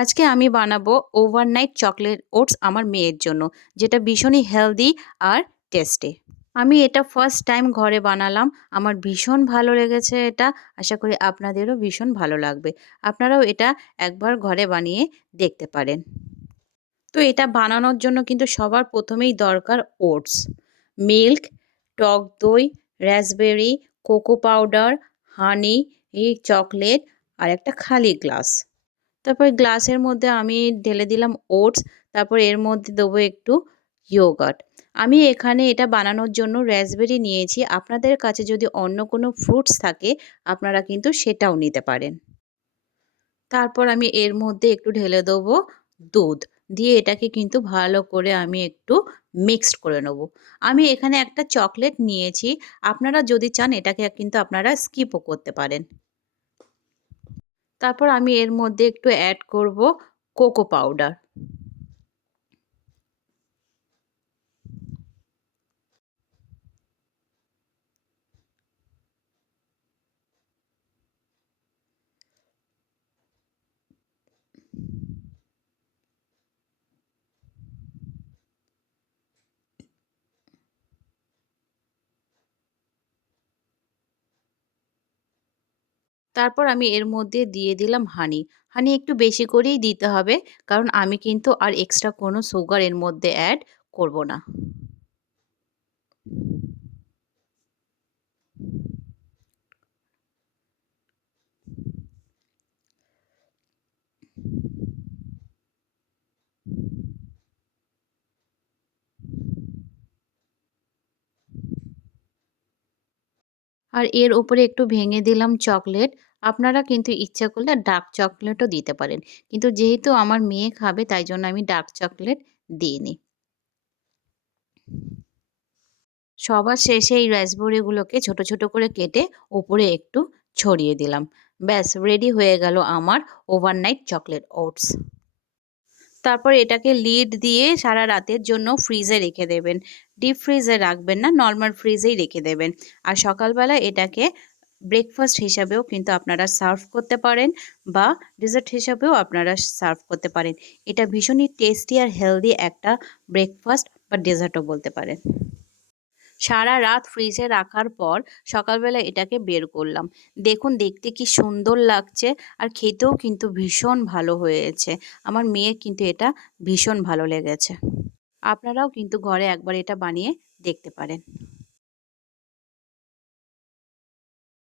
আজকে আমি বানাবো ওভারনাইট চকলেট ওটস আমার মেয়ের জন্য, যেটা ভীষণই হেলদি আর টেস্টি আমি এটা ফার্স্ট টাইম ঘরে বানালাম, আমার ভীষণ ভালো লেগেছে এটা, আশা করি আপনাদেরও ভীষণ ভালো লাগবে। আপনারাও এটা একবার ঘরে বানিয়ে দেখতে পারেন। তো এটা বানানোর জন্য কিন্তু সবার প্রথমেই দরকার ওটস মিল্ক টক দই raspberry cocoa powder honey chocolate আর একটা খালি গ্লাস তারপর গ্লাসের মধ্যে আমি ঢেলে দিলাম ওটস, তারপর এর মধ্যে দেবো একটু ইয়োগার্ট। আমি এখানে এটা বানানোর জন্য র্যাসবেরি নিয়েছি। আপনাদের কাছে যদি অন্য কোনো ফ্রুটস থাকে, আপনারা কিন্তু সেটাও নিতে পারেন। তারপর আমি এর মধ্যে একটু ঢেলে দেবো দুধ। দিয়ে এটাকে কিন্তু ভালো করে আমি একটু মিক্সড করে নেব। আমি এখানে একটা চকলেট নিয়েছি। আপনারা যদি চান, এটাকে কিন্তু আপনারা স্কিপও করতে পারেন। তারপর আমি এর মধ্যে একটু অ্যাড করব কোকো পাউডার তারপর আমি এর মধ্যে দিয়ে দিলাম হানি হানি একটু বেশি করেই দিতে হবে, কারণ আমি কিন্তু আর এক্সট্রা কোনো সুগার এর মধ্যে অ্যাড করব না। আর এর উপরে একটু ভেঙে দিলাম চকলেট আপনারা কিন্তু ইচ্ছা করলে ডার্ক চকলেটও দিতে পারেন। কিন্তু যেহেতু আমার মেয়ে খাবে, তাই জন্য আমি ডার্ক চকলেট দিইনি। সবার শেষে এই রাসবেরিগুলোকে ছোট ছোট করে কেটে ওপরে একটু ছড়িয়ে দিলাম। ব্যাস, রেডি হয়ে গেল আমার ওভারনাইট চকলেট ওটস। তারপর এটাকে লিড দিয়ে সারা রাতের জন্য ফ্রিজে রেখে দেবেন। ডিপ ফ্রিজে রাখবেন না, নর্মাল ফ্রিজেই রেখে দেবেন। আর সকালবেলা এটাকে ব্রেকফাস্ট হিসাবেও কিন্তু আপনারা সার্ভ করতে পারেন বা ডেজার্ট হিসাবেও আপনারা সার্ভ করতে পারেন। এটা ভীষণই টেস্টি আর হেলদি একটা ব্রেকফাস্ট বা ডেজার্টও বলতে পারেন। সারা রাত ফ্রিজে রাখার পর সকালবেলা এটাকে বের করলাম। দেখুন, দেখতে কি সুন্দর লাগছে আর খেতেও কিন্তু ভীষণ ভালো হয়েছে। আমার মেয়ের কিন্তু এটা ভীষণ ভালো লেগেছে। আপনারাও কিন্তু ঘরে একবার এটা বানিয়ে দেখতে পারেন।